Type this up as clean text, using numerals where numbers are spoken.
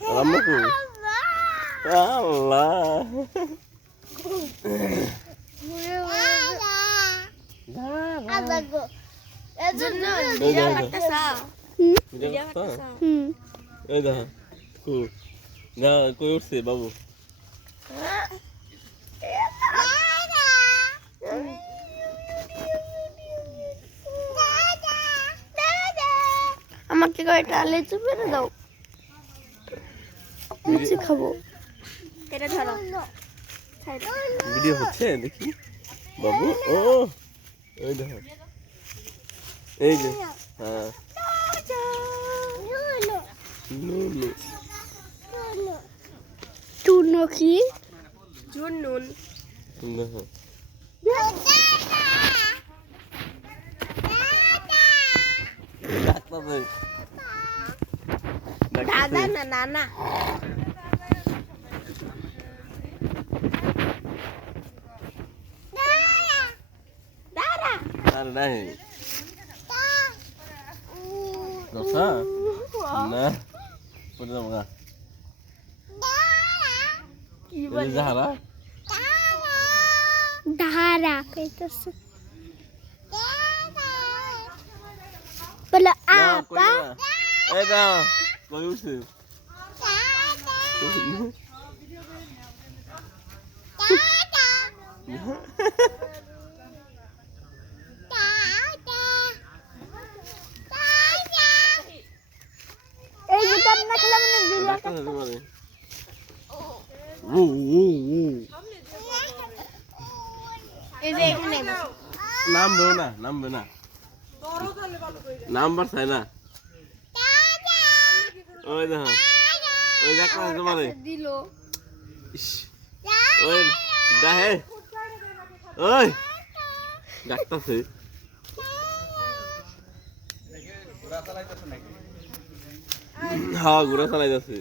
আম্মু কই? আল্লাহ এই দেখো কই উঠছে বাবু? আমাকে কয়টা লেচু পেরে দাও, লিচু খাবো। এটা ধরো, ভিডিও হচ্ছে দেখি বাবু। ও এই দেখো, এই যে হ্যাঁ নুনু। চূর্ণ কি? চূর্ণুন দেখো দাদা না নানা। আর নাই রসা না পড়ে যাবো না যাহারা ধারা কইতেছে বলে আপা। এই দাও কই উঠছে? এই গিটার না খেলা মানে বিলা এই যে এখানে নামবে না নামবে না নাম্বার চাই না। ওই দেখো ওই দেখা তোমারে দিল। ওই দাহে ওই ডাক্তারছে হ্যাঁ ঘোরা চালাই যাচ্ছে।